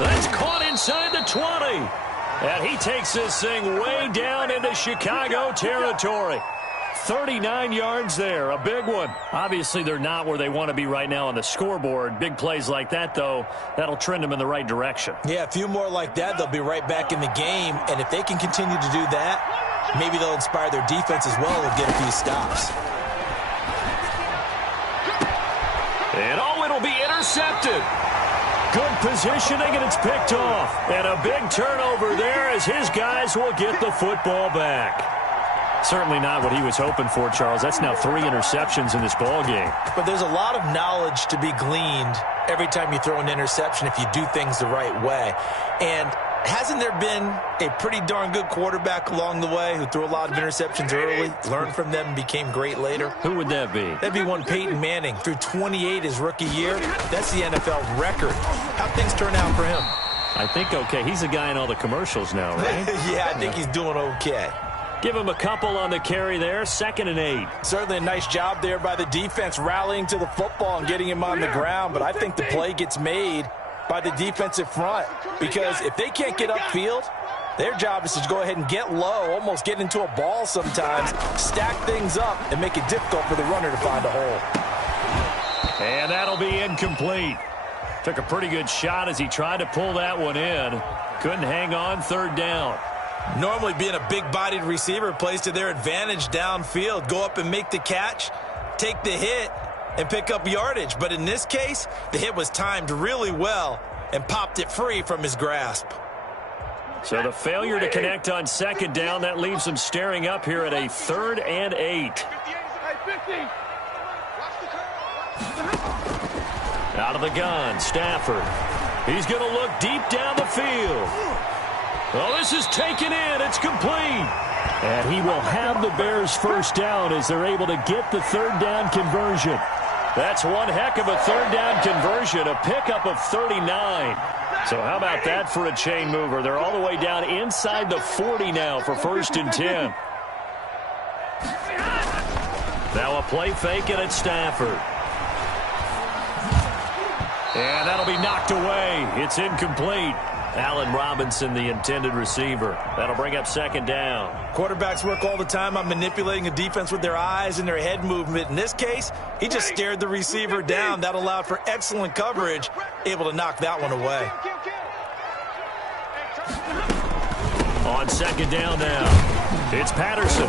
That's caught inside the 20. And he takes this thing way down into Chicago territory. 39 yards there, a big one. Obviously, they're not where they want to be right now on the scoreboard. Big plays like that, though, that'll trend them in the right direction. Yeah, a few more like that, they'll be right back in the game. And if they can continue to do that, maybe they'll inspire their defense as well and get a few stops. And it'll be intercepted. Good positioning, and it's picked off. And a big turnover there as his guys will get the football back. Certainly not what he was hoping for, Charles. That's now 3 interceptions in this ball game. But there's a lot of knowledge to be gleaned every time you throw an interception if you do things the right way. And hasn't there been a pretty darn good quarterback along the way who threw a lot of interceptions early, learned from them, and became great later? Who would that be? That'd be one Peyton Manning. Threw 28 his rookie year. That's the NFL record. How'd things turn out for him? I think okay. He's a guy in all the commercials now, right? Yeah, I think he's doing okay. Give him a couple on the carry there. 2nd and 8. Certainly a nice job there by the defense rallying to the football and getting him on the ground. But I think the play gets made by the defensive front because if they can't get upfield, their job is to go ahead and get low, almost get into a ball sometimes, stack things up, and make it difficult for the runner to find a hole. And that'll be incomplete. Took a pretty good shot as he tried to pull that one in. Couldn't hang on. 3rd down. Normally being a big-bodied receiver plays to their advantage downfield. Go up and make the catch, take the hit, and pick up yardage. But in this case, the hit was timed really well and popped it free from his grasp. So the failure to connect on second down, that leaves them staring up here at a 3rd and 8. Out of the gun, Stafford. He's going to look deep down the field. Oh, this is taken in. It's complete. And he will have the Bears first down as they're able to get the 3rd down conversion. That's one heck of a 3rd down conversion, a pickup of 39. So how about that for a chain mover? They're all the way down inside the 40 now for 1st and 10. Now a play fake, and it's Stafford. And that'll be knocked away. It's incomplete. Allen Robinson, the intended receiver. That'll bring up 2nd down. Quarterbacks work all the time on manipulating a defense with their eyes and their head movement. In this case, he just stared the receiver down. That allowed for excellent coverage, able to knock that one away. On 2nd down now, it's Patterson.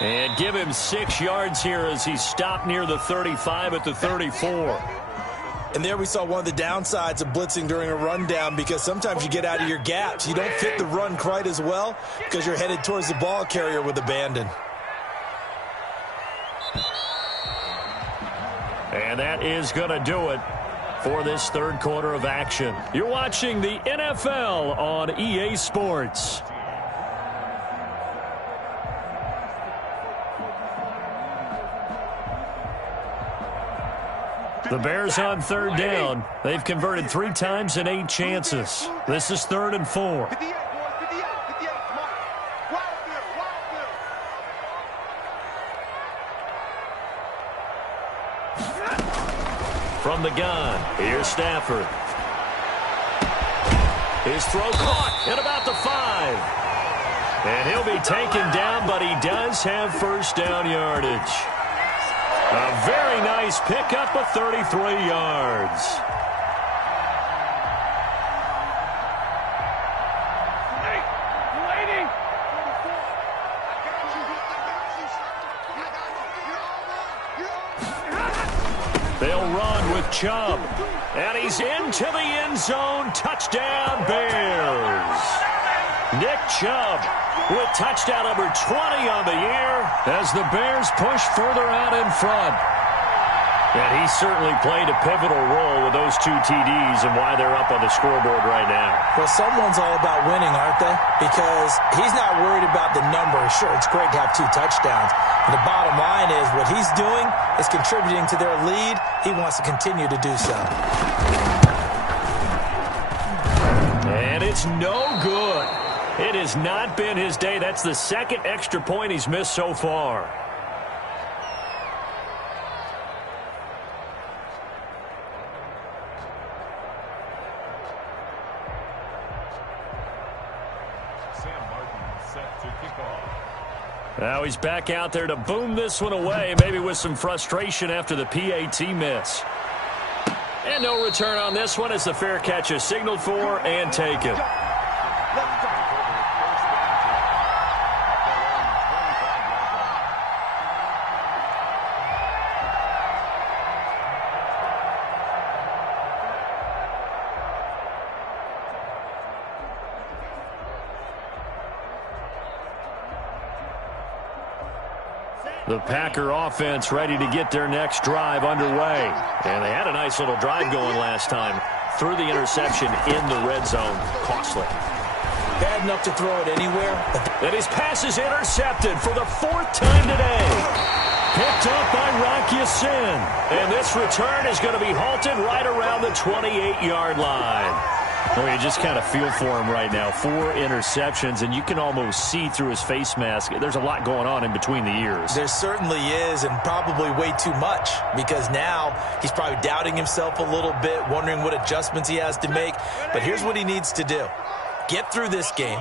And give him 6 yards here as he's stopped near the 35 at the 34. And there we saw one of the downsides of blitzing during a rundown, because sometimes you get out of your gaps. You don't fit the run quite as well because you're headed towards the ball carrier with abandon. And that is going to do it for this 3rd quarter of action. You're watching the NFL on EA Sports. The Bears on 3rd down. They've converted 3 times in 8 chances. This is 3rd and 4. From the gun, here's Stafford. His throw caught at about the 5. And he'll be taken down, but he does have 1st down yardage. A very nice pickup of 33 yards. Hey, lady! They'll run with Chubb. And he's into the end zone. Touchdown, Bears. Nick Chubb with touchdown number 20 on the year as the Bears push further out in front. And he certainly played a pivotal role with those 2 TDs and why they're up on the scoreboard right now. Well, someone's all about winning, aren't they? Because he's not worried about the number. Sure, it's great to have 2 touchdowns. But the bottom line is what he's doing is contributing to their lead. He wants to continue to do so. And it's no good. It has not been his day. That's the 2nd extra point he's missed so far. Sam Martin set to kick off. Now he's back out there to boom this one away, maybe with some frustration after the PAT miss. And no return on this one as the fair catch is signaled for and taken. The Packer offense ready to get their next drive underway. And they had a nice little drive going last time. Threw the interception in the red zone. Costly. Bad enough to throw it anywhere. And his pass is intercepted for the 4th time today. Picked up by Rocky Sin. And this return is going to be halted right around the 28-yard line. Well, you just kind of feel for him right now. 4 interceptions, and you can almost see through his face mask. There's a lot going on in between the ears. There certainly is, and probably way too much, because now he's probably doubting himself a little bit, wondering what adjustments he has to make. But here's what he needs to do. Get through this game,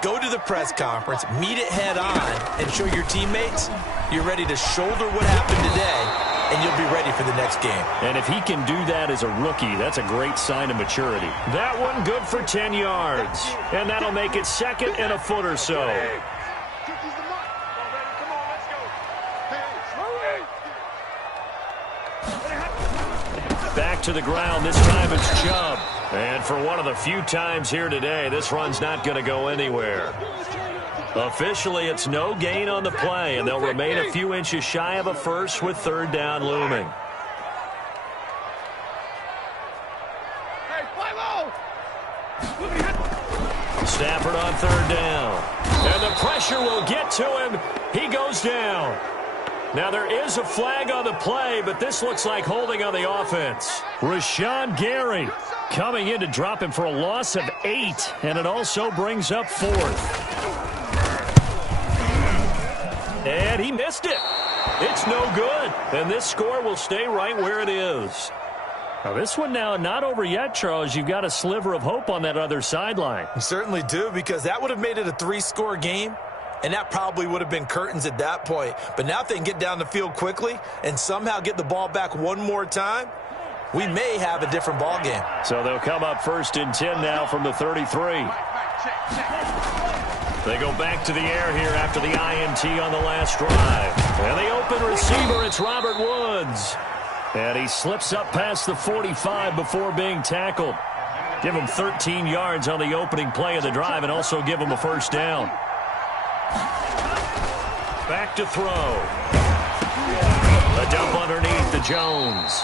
go to the press conference, meet it head on, and show your teammates you're ready to shoulder what happened today and you'll be ready for the next game. And if he can do that as a rookie, that's a great sign of maturity. That one good for 10 yards. And that'll make it second and a foot or so. Back to the ground. This time it's Chubb. And for one of the few times here today, this run's not going to go anywhere. Officially, it's no gain on the play, and they'll remain a few inches shy of a first with third down looming. Stafford on third down. And the pressure will get to him. He goes down. Now, there is a flag on the play, but this looks like holding on the offense. Rashawn Gary coming in to drop him for a loss of 8, and it also brings up fourth. And he missed it. It's no good, and this score will stay right where it is. Now, this one now not over yet, Charles. You've got a sliver of hope on that other sideline. You certainly do, because that would have made it a 3-score game. And that probably would have been curtains at that point. But now if they can get down the field quickly and somehow get the ball back one more time, we may have a different ball game. So they'll come up first and 10 now from the 33. They go back to the air here after the INT on the last drive. And the open receiver, it's Robert Woods. And he slips up past the 45 before being tackled. Give him 13 yards on the opening play of the drive and also give him a first down. Back to throw. A dump underneath to Jones.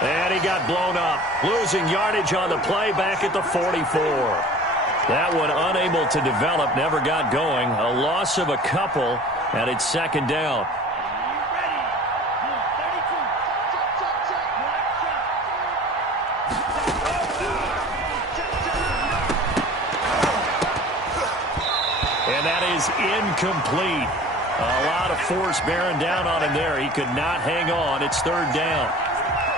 And he got blown up. Losing yardage on the play back at the 44. That one unable to develop, never got going. A loss of a couple, and it's second down. And that is incomplete. A lot of force bearing down on him there. He could not hang on. It's third down.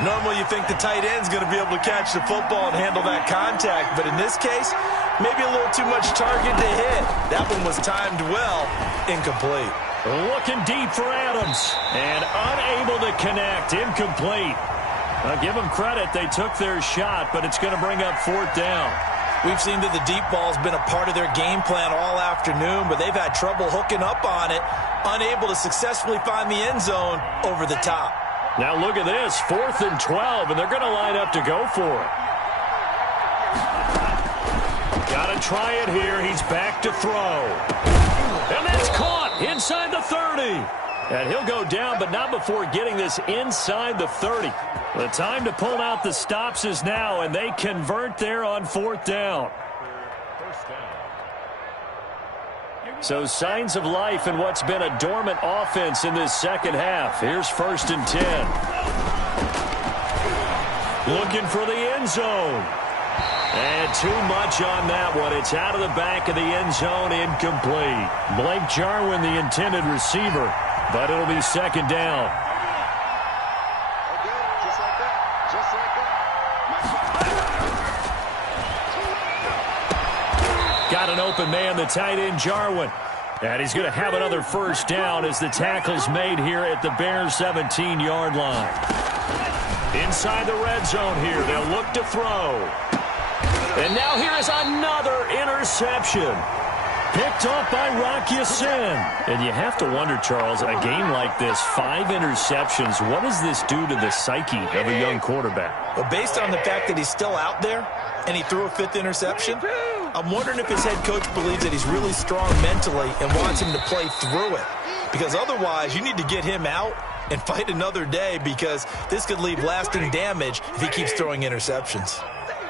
Normally you think the tight end's going to be able to catch the football and handle that contact, but in this case, maybe a little too much target to hit. That one was timed well, incomplete. Looking deep for Adams, and unable to connect, incomplete. I'll give them credit. They took their shot, but it's going to bring up fourth down. We've seen that the deep ball's been a part of their game plan all afternoon, but they've had trouble hooking up on it, unable to successfully find the end zone over the top. Now look at this, 4th and 12, and they're going to line up to go for it. Got to try it here. He's back to throw. And that's caught inside the 30. And he'll go down, but not before getting this inside the 30. The time to pull out the stops is now, and they convert there on fourth down. So signs of life in what's been a dormant offense in this second half. Here's 1st and 10. Looking for the end zone. And too much on that one. It's out of the back of the end zone, incomplete. Blake Jarwin, the intended receiver, but it'll be second down. Got an open man, the tight end, Jarwin. And he's going to have another first down as the tackle's made here at the Bears' 17-yard line. Inside the red zone here, they'll look to throw. And now here is another interception. Picked off by Rock Ya-Sin. And you have to wonder, Charles, a game like this, 5 interceptions, what does this do to the psyche of a young quarterback? Well, based on the fact that he's still out there and he threw a 5th interception, I'm wondering if his head coach believes that he's really strong mentally and wants him to play through it. Because otherwise, you need to get him out and fight another day, because this could leave lasting damage if he keeps throwing interceptions.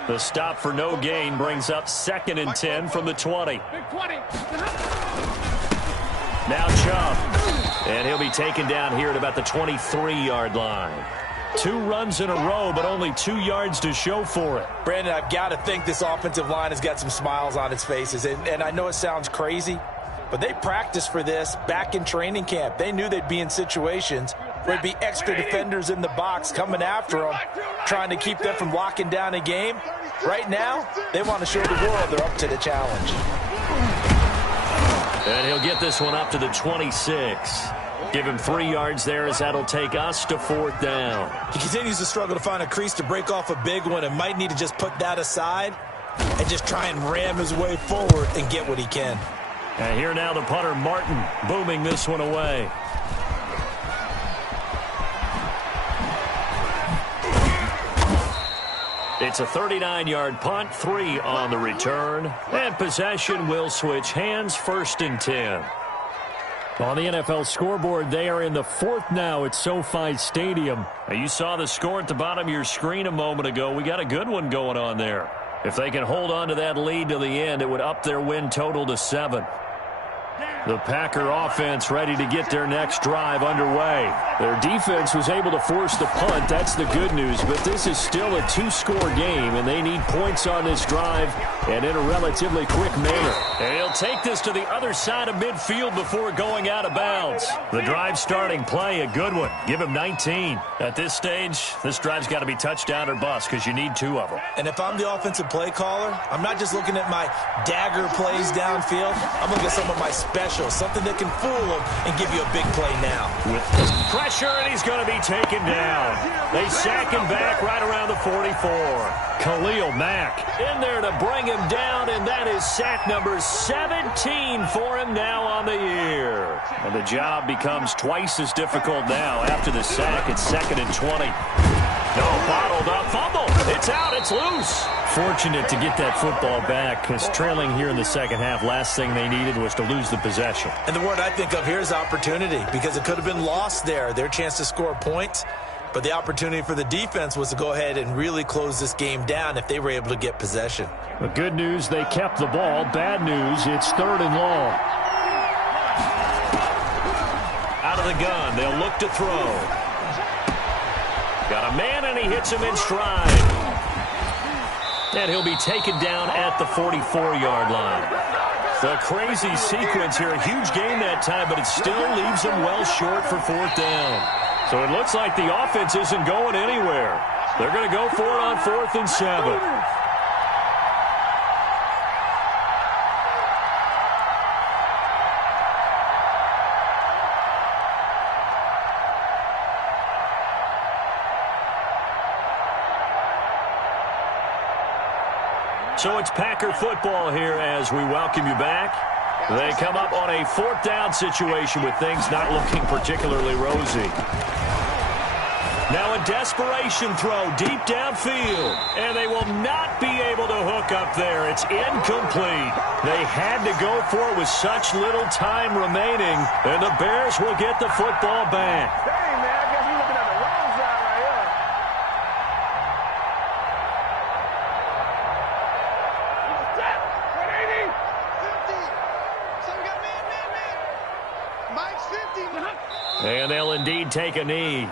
The stop for no gain brings up 2nd and 10 from the 20. Now Chubb. And he'll be taken down here at about the 23-yard line. 2 runs in a row, but only 2 yards to show for it. Brandon, I've got to think this offensive line has got some smiles on its faces. And I know it sounds crazy, but they practiced for this back in training camp. They knew they'd be in situations where there'd be extra defenders in the box coming after them, trying to keep them from locking down a game. Right now, they want to show the world they're up to the challenge. And he'll get this one up to the 26. Give him 3 yards there as that'll take us to 4th down. He continues to struggle to find a crease to break off a big one and might need to just put that aside and just try and ram his way forward and get what he can. And here now the punter, Martin, booming this one away. It's a 39-yard punt, 3 on the return. And possession will switch hands, 1st and 10. On the NFL scoreboard, they are in the 4th now at SoFi Stadium. Now, you saw the score at the bottom of your screen a moment ago. We got a good one going on there. If they can hold on to that lead to the end, it would up their win total to 7. The Packer offense ready to get their next drive underway. Their defense was able to force the punt. That's the good news. But this is still a 2-score game, and they need points on this drive and in a relatively quick manner. And he'll take this to the other side of midfield before going out of bounds. The drive starting play, a good one. Give him 19. At this stage, this drive's got to be touchdown or bust because you need 2 of them. And if I'm the offensive play caller, I'm not just looking at my dagger plays downfield. I'm looking at some of my special, something that can fool them and give you a big play now. With pressure, and he's going to be taken down. They sack him back right around the 44. Khalil Mack in there to bring him down, and that is sack number 17 for him now on the year. And the job becomes twice as difficult now after the sack. It's 2nd and 20. No, bottled up fumble. It's out. It's loose. Fortunate to get that football back because trailing here in the second half, last thing they needed was to lose the possession. And the word I think of here is opportunity because it could have been lost there, their chance to score points. But the opportunity for the defense was to go ahead and really close this game down if they were able to get possession. The good news, they kept the ball. Bad news, it's 3rd and long. Out of the gun, they'll look to throw. Got a man, and he hits him in stride. And he'll be taken down at the 44-yard line. The crazy sequence here. A huge game that time, but it still leaves them well short for 4th down. So it looks like the offense isn't going anywhere. They're going to go for it on 4th and 7. So it's Packer football here as we welcome you back. They come up on a 4th down situation with things not looking particularly rosy. Now a desperation throw deep downfield, and they will not be able to hook up there. It's incomplete. They had to go for it with such little time remaining, and the Bears will get the football back. Dang, man, I guess we're looking at the wrong side right here. Step, 180. 50. So we got man. Mike's 50. And they'll indeed take a knee.